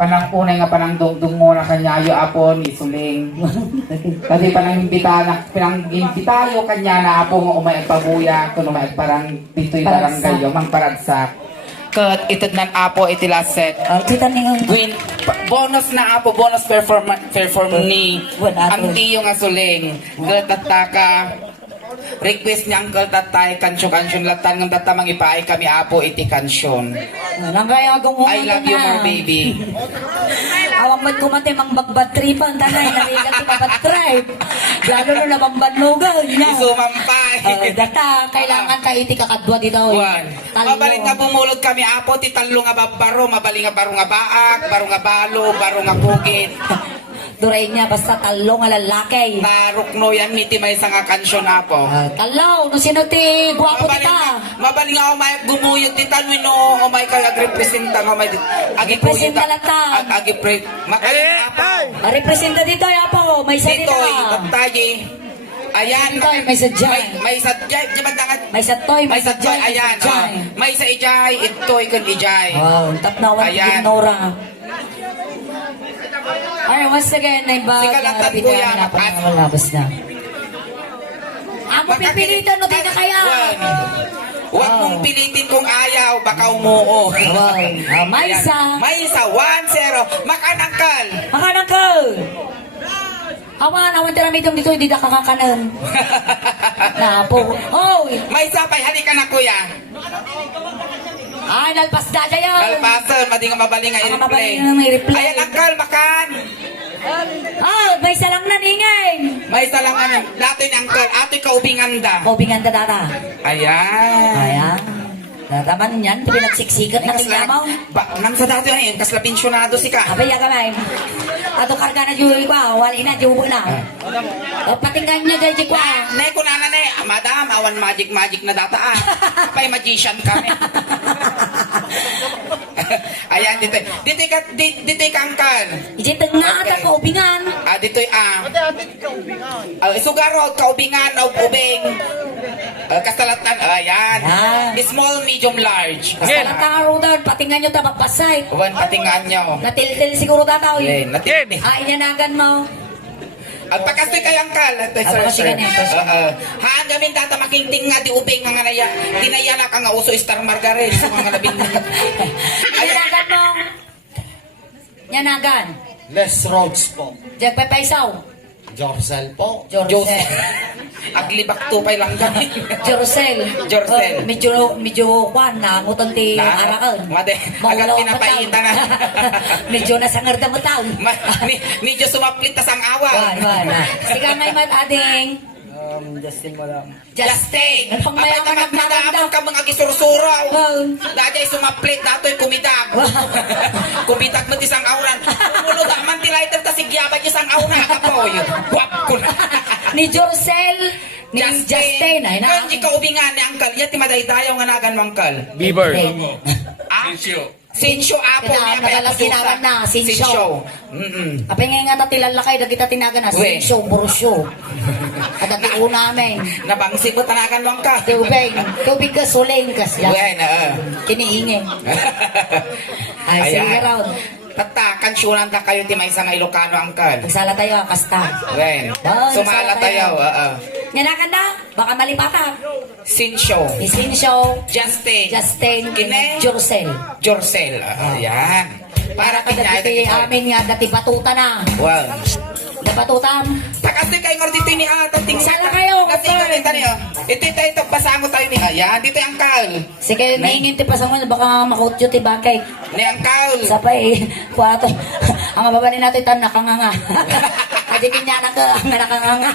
panang unay nga panang dungdung mo na kanyayo apon isuling. Kasi panang imbitayo kanya na apo nga umay pabuya kuno may parang dito'y barangay yo mang paragsak. Kat itad nan apo itilaset. Kita ning Win bonus na apo bonus perform ni ang tiyo nga suling. Kat tataka request niya Uncle Tatay kansyon latan ng tatamang ipaay kami apo iti kansyon. I love you more baby. Awang man kumante mang bagbad tripan tanay narigat ti bagbad tribe. Lalo na bagbad lugaw niya. Isumampay. Data kailangan ta iti kakadwa dito. Mabaling nga bumulog kami apo ti talo nga babbaro, mabaling nga baro nga baak, baro nga balo, baro nga bukit. Duray niya basta talo nga lalaki. Narukno yan miti may nga kansyon apo. Talo, no sino ti guwapo Mabaling nga umay gumuyot ti tanwin no umay kay agrepresenta nga umay Representa lang ta. Makaling apo. Representa dito apo, may sa dito. Ditoy, batayi. Ayan, May sadyay. May sadyay, May satoy, may sadyay, ayan. May sa ijay, itoy kun ijay. Wow, tapnawan Ayan. Nora. Alright, once again, naibag Sige, latag ko yan, malabas na. Ako pipilitan no tayo na kaya. Huwag mong pilitin kung ayaw, baka umuo. May isa. May isa, 1-0. Makanangkal. Makanangkal. Awan tira mitong dito, hindi na kakakanan. Napo. Hoy! May isa pa'y halika na kuya. Ay, nalpas na dyan. Kalpasan, madi nga mabaling nga i-replay. May replay. Ayan, angkal, makan. May isa lang naningay. May isa lang ano. Dato yung angkal, ato'y kaubinganda. Kaubingan ta data. Ayan. Ayan. Nataman yan, pinagsiksikat na tingamaw. Nang sa dato yan, kas labinsyonado si ka. Abay, kamay. Ato karga na juwi ba? Wali na, juwi na. Patinggan niya dahil jikwa. Ne, kunana ne, madam, awan magic na dataan. Pa'y magician kami. Ayan, dito ka angkal. Ijitag na ata kaubingan. Dito'y sugarod, kaubingan, ubing. Kastalatan, ayan. Small, medium, large. Kasalata nga doon, patinggan nyo ta, papasay. Uwan, patingaan nyo. Natil-til siguro tataw. Natil. Inanagan mo. Ang pagkastoy kayang kal. Haan gamin data makinting nga di ubing nga naya. Dinaya na ka nga uso Star Margaret. Mga labing na. Inanagan mo. Yanagan. Les Rhodes po. Diyan pepaisaw. Jorcel po. Jorcel. Aglibak tupay lang gamin. Jorcel. Medyo kwan na muton ti arakan. Made, agad pinapaitan na. Medyo nasangar da mo tao. Medyo sumaplit na sang awa. Sige ngay mat ading. Justin mo lang. Justin. Ang pangmayaman nagnaramdam ka mga gisursuraw. Dajay sumaplit dato'y kumidag. Kumidag mo tisang auran. Pulo da man ti lighter ta sigyabag isang aura kapoy. Wap ko na. Ni Jorcel. Ni Justin. Ay na. Kanji ka ubingan ni angkal. Yati madaydayaw nga nagan mo angkal. Bieber. Sinsyo apo niya madalas tinagan na Sinsyo. Apay nga nga tilalakay dagi ta tinagan na Sinsyo Borosyo. At ang una namin nabangsi mo tanagan mo ka. Tubig ka suling kasya. Kiniingin. Ay sige raw. Tata, kansyonan ta kayo ti may isang Ilocano angkal. Pagsala tayo, kasta. Sumala tayo. Nyanakan na, baka malipata. Sinsyo. Sinsyo. Justin. Kine? Jorcel. Ayan. Para dati amin nga, dati batuta na. Wow. Batutam. Takasti kayo ngor dito ni ato. Sala kayo. Ito, pasango tayo ni Ayan. Dito yung angkal. Sige, naingin ti pasango, baka makutyo ti bakay. Ni angkal. Sapay, kuwato. Ang mababanin natin ito, nakanganga. Adikin niya nakanganga.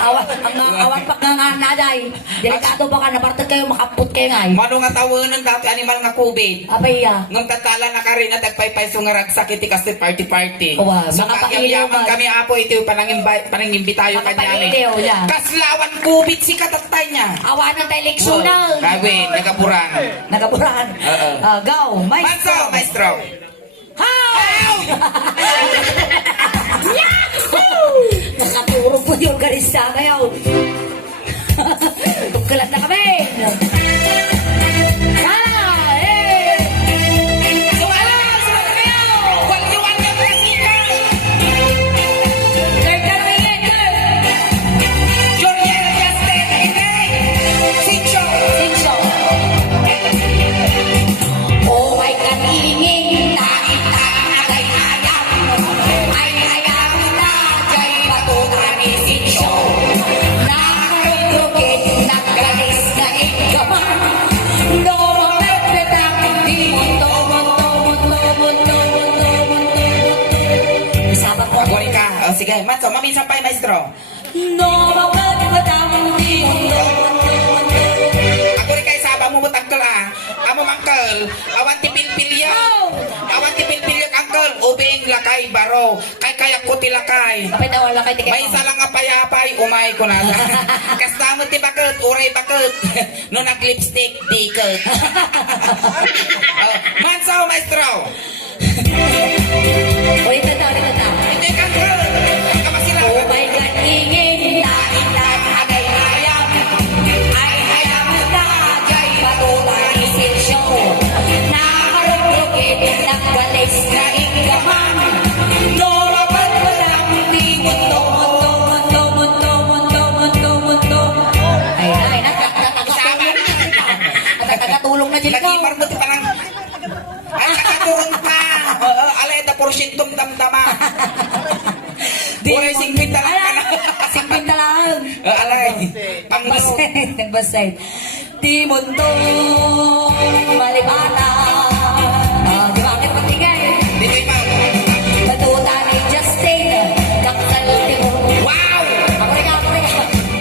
Awang pagnganga na day. Delikado baka napartag kayo, makaput kayo nga. Mano nga tawanan dati animal nga COVID. Apay ya. Ngam tatala na ka rin at nagpaypay so nga ragsak iti kasi party. So makakyaman kami apo ito panangimbitayo kanya ni. Kaslawan COVID si katatay niya. Awanan tayo leksyon na. Gawin, nagaburan. Go, maestro. Maestro. Nakapuro po yung garista ngayon. Tugkalat na kami. sige, Matso, maminsan pa maestro. No, madaming di mundo. Ako rin kayo saba mo mutangkal Amo mangkal, awan ti pilpilya. Awan ti pilpilya angkal, ubing lakay baro. Kaya ko tilakay. Kapit na wala kay tiket. May isa lang apay-apay, umay ko na. Kasama ti bakit, uray bakit. No nag-lipstick, dikit. Mansaw, maestro. Ulit na tao. Hindi ka girl. Hindi ka masila. Oh my God, ingin, lain, agay, ayam. Ay, ayam, nagay, patuloy, isin show. Nakarugugit, naggalis, na ikaman. No, rapat, walang di mundo. Ay, nagtatatulong na dyan ko. Nag-imar mo ti parang. Ay, nakaturun ka. Alay, da porsyentong damdama. Uray, 50 lang ka na. 50 lang. Alay, pangbaso. Basit. Di mundo malibana. Di ba akit patigay? Di kayo ma. Batuta ni Justin. Dakal Timur. Wow! Ako rin.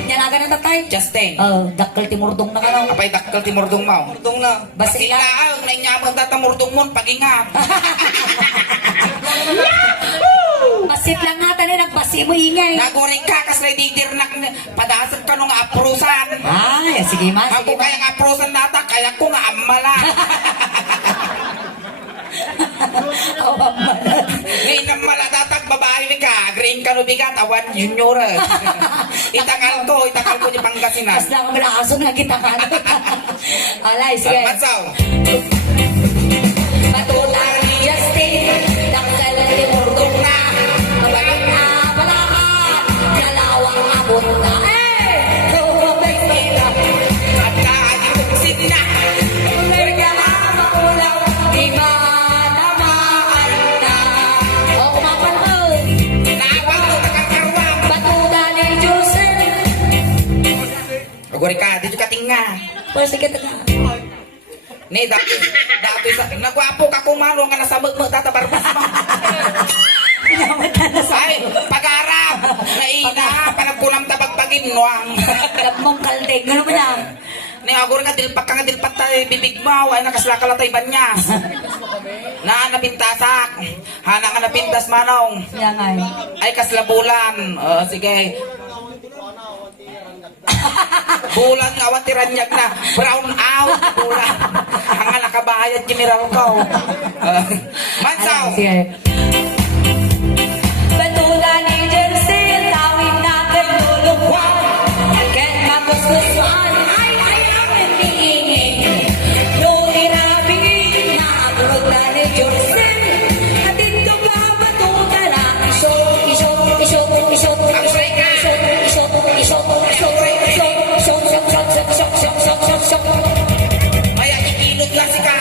Nyanaga ng tatay. Justin. Dakal Timurdong na ka lang. Apay dakkel ti murdong mo. Murdong na. Basila. Basila, nanyamang data murdong mo, pag-ingat. Basit lang nga tayo nagbasi mo ingay. Nagoring ka, kaslay digdir na padasad ka nung aprusan. Ay, sige ma. Ako Sige ma. kaya nga aprusan nata, kaya ko nga amala. Ngayon ang malatatag babae ni ka, green ka nubigat, awan junior. Itakal ko yung Pangasinan. Mas lang ako pinakaso na kita ka. Alay, sige. Matsaw. Batuta ni Justin. Dakal Timurdong na. Mabalik na balakan. Kalawang abot na. Kumabay sila. At naagipuksin na. Merga na maulaw. Di ba tamaan na? O kumapal ko. Naapal ko nakakarwang. Batuta ni Justin. Agori ka, dito ka tinga. Pwede ka taga. Ni dati sa nagwapo ka kumano nga nasabag mo tatabarbas mo. Ay, pag-arap. Naina, panagkunam tabagbagin nuang. Labmong kaldeng. Ano ba yan? Ni agor nga dilpak ka nga dilpak tayo bibig mo. Ay nakaslaka latay banyas. Naan na pintasak. Hana nga na pintas manong. Yan nga eh. Ay kaslabulan. Sige. Bulan nga awan tiranyag na. Brown out. Bulan. Ang nakabayad kimiral ko. Mansaw. Sige. Batuta ni Justin. Tawin natin lulungwan. Ken magustuhan. Ay, amin niingin. Nung inabingin na batuta ni Justin. Atin ko ba batuta na? May ikinod lang si ka.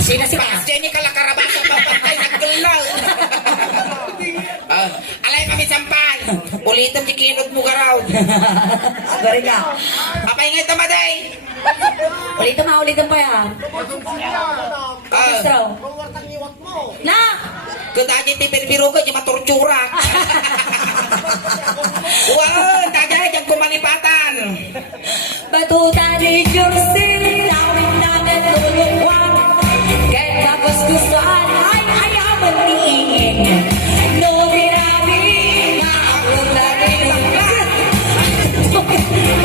Sina si Pas Jenny kalakarabasa papatay nagkulaw. Alay kami sampay. Ulitan di kinod mo garaw. Sorry ka. Apay nga ito maday. Ulitin pa yan. Maestro. Na! Kung dahil ti perbiro ka, di matortura. Wow, dahil dyan kumalipatan. Batuta ni Justin. Tawin natin lulungwan. Kahit tapos gustuhan. Ay, ayaman niingin. No, birabi. Batuta ni Justin.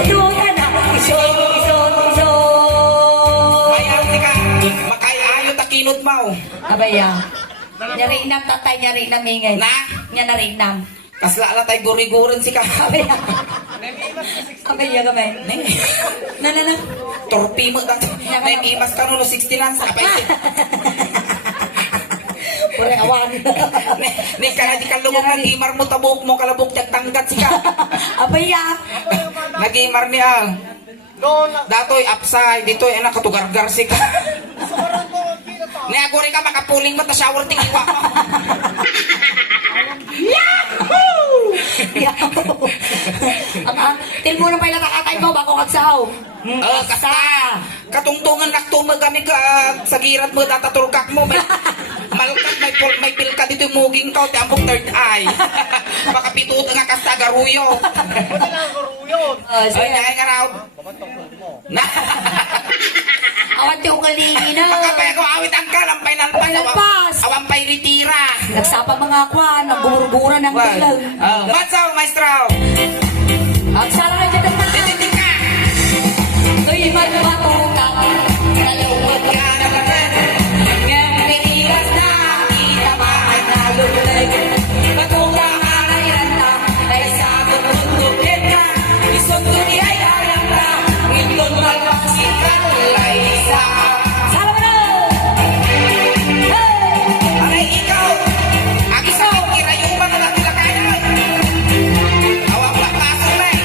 Batuta na. Isot. Ayaw si ka. Makayayo ta kinod mo. Abaya. Nyarinam tatay, nyarinam ingay. Na? Nya narinam. Kasla tay guri-gurin si ka. Abaya. Abaya kamay. Na. Torpi mo dati. Nag-imas ka no 60 lang. Apay si. Pura awan. Ni ka di ka lugog nag-imar mo tabok mo kalabok tiyag tanggat si ka. Abaya. Nag-imar niya. Datoy upside dito ay nakatugargar si ka. Niaguri ka makapuling mo ta shower tingin ko. Yahoo! Til mo na pa ilang kakatay mo bago kagsaw. Kasta. Katungtungan naktumag kami ka sa girat mo dataturkak mo. Malkat may pilka dito yung muging ka. Te ambok third eye. Makapituto nga kasta garuyo. Ay, Sige. nakay ka raw. Na. Awan ti ugalingi na. Makapay ko awit ang kalampay nalpas. Nalpas. Awampay ritira. Nagsapa mga kwan, nagbumura ng tilaw. Matsaw, maestro. Ang sala na dyan na. Tititik ka. Tuy magbato ka, nalawag ka naman. Ngayon pinilas na, kita maay nalulay. Patulang arayan na, ay sagot tutupin ka. Isot ko di ay ayang ka, ngitong magpasikan, ay isa. Sala mo na! Hey! Aray, ikaw. Ang isang kirayuman na natin lakayan. Awang lakasan na eh.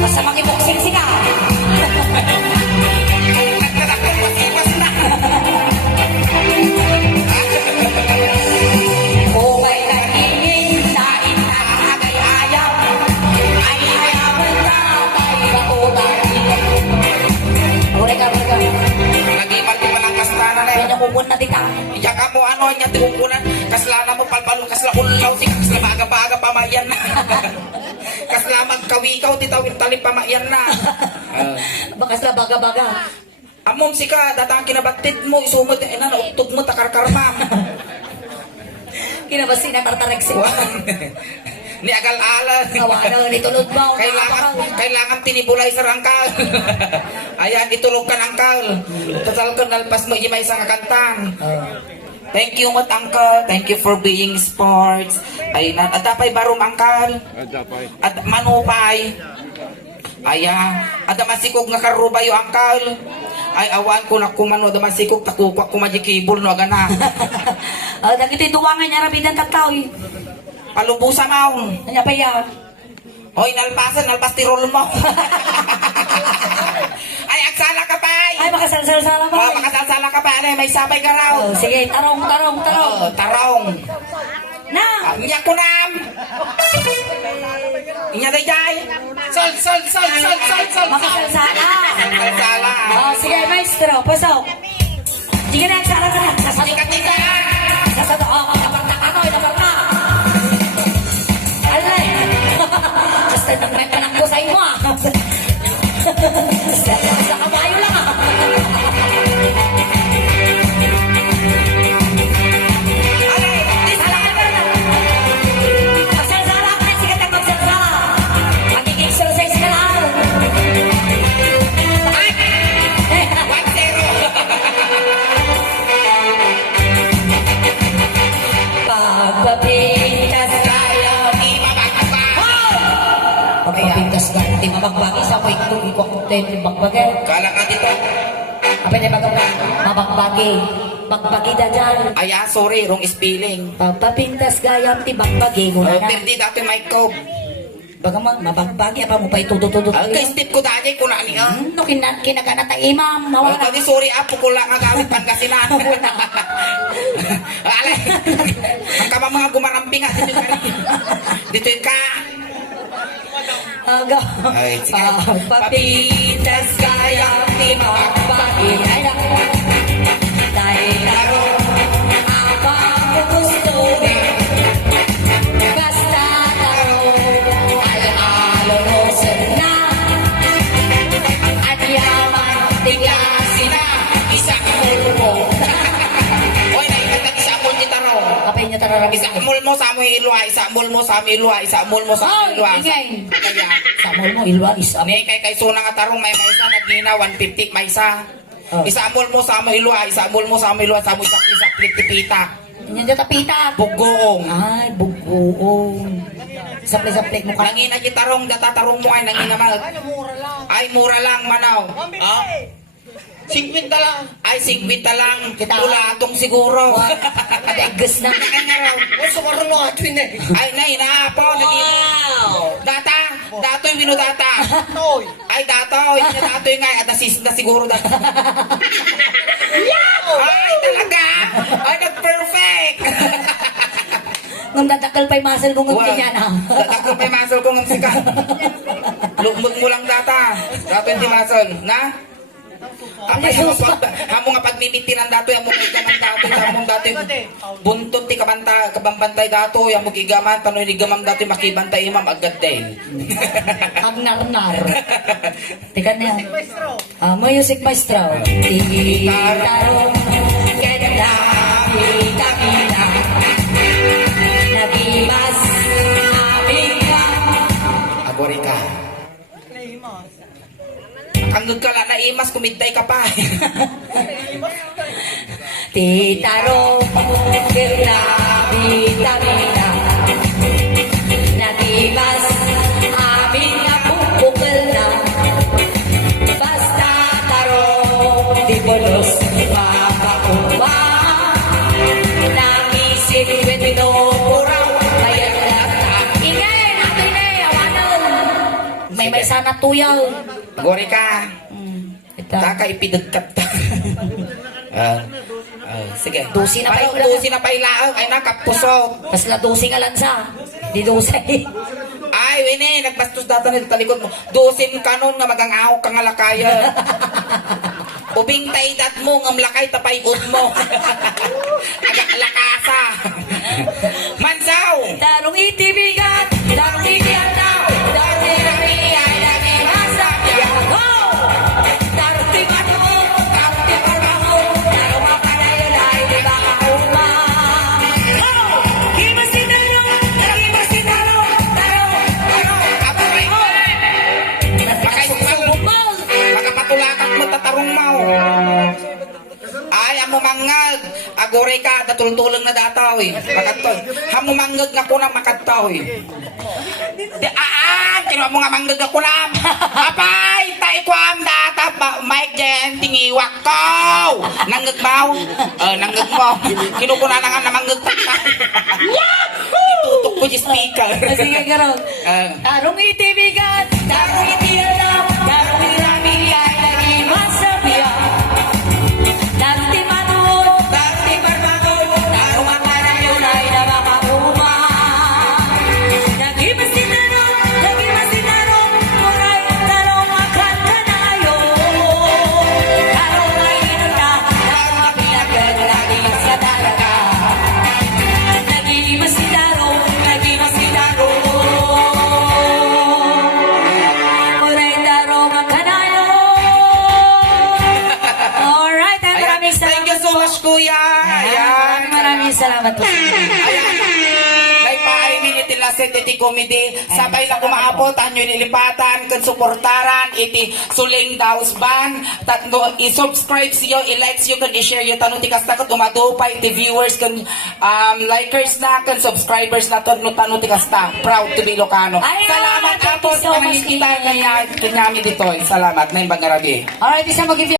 Basta makiboksing sika. Nagkadakang pasipas na. Kung ay nagingin sa inagay ayaw, ay ayawan na tayo matulang ilan. Ure ka. Nagiman di pa ng kastanan eh. Pinamumon na dita. Iyak ka mo ano niya tinukunan. Kaslana mo palpalo, kasla ulaw si kasla baga-baga pamayan na. Kasla magkawikaw titawin talip pamayan na. Baka sa baga-baga. Amom si ka, datang kinabatid mo, isugod na nautog mo, takarkarmam. Kinabasi na tartareksi. Ni agal-alan. Kawana ni tulod mo. Kailangan tinibulay sa rangkal. Ayan, itulog ka ng kal. Total ka nalpas mo, may isang kantang. Thank you, mat uncle. Thank you for being sports. Ay, at dapay barum uncle. At manupay. Aya, at masikog nga karubay yung uncle. Ay, awan ko na kumano, masikog takukwa kumajikibol no agana. Dagiti duwangan niya rabidan tataw. Palubusan mo. Anya pa yan? Hoy, nalpas tirol mo. Ay, agsala ka pa. Ay, makasalsal-sala mo. Makasalsala ka pa. May sabay ka raw. Sige, tarong. Tarong. Na! Inya kunam. Inya dayay. Sol. Makasalsala. Salsala. Sige, maestro, pasok. Sige na, sala ka na. Tika. Sasado ako, nabar na. Alay. Basta nang ka ng kusay mo ah. Sa kabayo lang ah. Alay, Sala ka na. Magsalsala ka na, sige na magsalsala. Mag-exercise ka lang. ay. 1-0. Pagpapintas tayo. Di mabagba. Pagpapintas ka, di mabagbagi sa kwek to, ikwakten, bagbagay. Kala ka dito. Apa niya mabagbagi? Bagbagi da dyan. Ay, sorry, wrong spelling. Pagpapintas gayam, ti bagbagi mo na na. Perdi dati may cob. Baga mabagbagi, apa mo pa itutututot. Ang step ko dati ko na niya. No, kinagana ta imam, nawala. Tadi sorry apo ko lang agamit Pangasinan. Alay. Ang kama mga gumaramping at dito ka. Aga. Ay, sige. Pagpapintas gayam, ti bagbagi. Ay, naku. Dahil laro, apa mo gusto basta laro ay alolosan na at yaman tigasin na Isa mo. Oy, naikatag isa mo ni Taro. kapay niya tararami Isa mo sa mo ilwa, isa mo sa mo ilwa, isa mo sa mo ilwa. ingay Kaya, sa mall mo ilwa isa ni kay suna nga tarong may isa nagina 150 may isa. Oh. Isa mo sa mo ilwa, isa mo sa mo ilwa, sa mo sa pita. niya tapita Bugong. ay bugoong saplay mo ka Nangina gitarong datatarong mo ay nangina mal. Ay mura lang manaw. Ah? 50 lang. Ay 50 lang. Kita. Tulatong siguro. adegas na Ay nay na po Data. Datoy binudata. Ay datoy. Datoy nga at na siguro data. Ay talaga. Ay nag-perfect. nung dadakal pa'y muscle kung ang niya na Ako may muscle ko ng sika. Lumog mo lang data. Datoy di muscle. Na? Apay hamo nga pagmimitinan dato yung mga igaman dato yung dato buntot ti kabambantay dato yung mga igaman tanoy ni gamam dato makibantay imam agad din. Agnar-nar. Teka na. Music maestro. Titarong ganda kita nagibas amin ka. Agori ka. Hanggang ka lang na imas, kumintay ka pa. Titarong ganda kita nagibas amin na pupukal na basta tarong di bolos makakuha nangisip pinupuraw kaya lata ingay natin awanan may sana tuyaw. Agori ka. Ito. Taka ipidagkat ta. Sige. Dusi na pa Parang yung dusi na pa ilaang. Ay nakapusok. Mas la dusi nga lang sa. Di dusi. Ay, wini, nagbastos data na talikod mo. Dusin kanon nga magangaw ka nga lakaya. Ubing taidat mo, ngam lakay tapayod mo. Agak lakasa. Mansaw! Darong itibigat, darong ikiyataw, darong iramiya, lagi masakya. Ho! Darong tibato, darong tibarbaho, darong mapanayanay, di ba kauma? Ho! Himasinaro, himasinaro, darong, Abay! subumal. Makapatulakat mo tatarong mo. Ay, amo mangag. Agore ka, datulong na dataw eh. Makatoy. Hamo mangag nga kunam makatoy. Kino mo nga mangag nga kunam. Apay, tay ko am data ba Mike Jen tingiwak ko. Nanggag mo. Nanggag mo. Kinukuna na nga na manggag pa. Itutok ko yung speaker. Sige, garong. Darong itibigat, darong itiyataw, darong iramiya, lagi masakya. Darong timanod, darong tibarbaho, darong mapanayanay, di ba kauma? Nagimasinaro, muray, darong makakanayo. Darong mainuna, darong mapinagad, lagi sa dalaga. Nagimasinaro, muray, darong makanayo. Alright, maraming Thank you salamat so much, kuya. Ayan. Maraming salamat po. Ayan. Naipaay minute la set iti comedy. Sabay na kumaapot, anyo nilipatan, kan suportaran, iti suling daos ban. Tatlo, i-subscribe siyo, i-like siyo, kan i-share yo. Tanong tikas na kat umadupay, iti viewers, kan likers na, kan subscribers na, tanong tikas na. Proud to be Ilocano. Ayan, Salamat thank you po so sa much, kita kanya, kinyami dito. Salamat na yung bangarabi. Alright, isa mag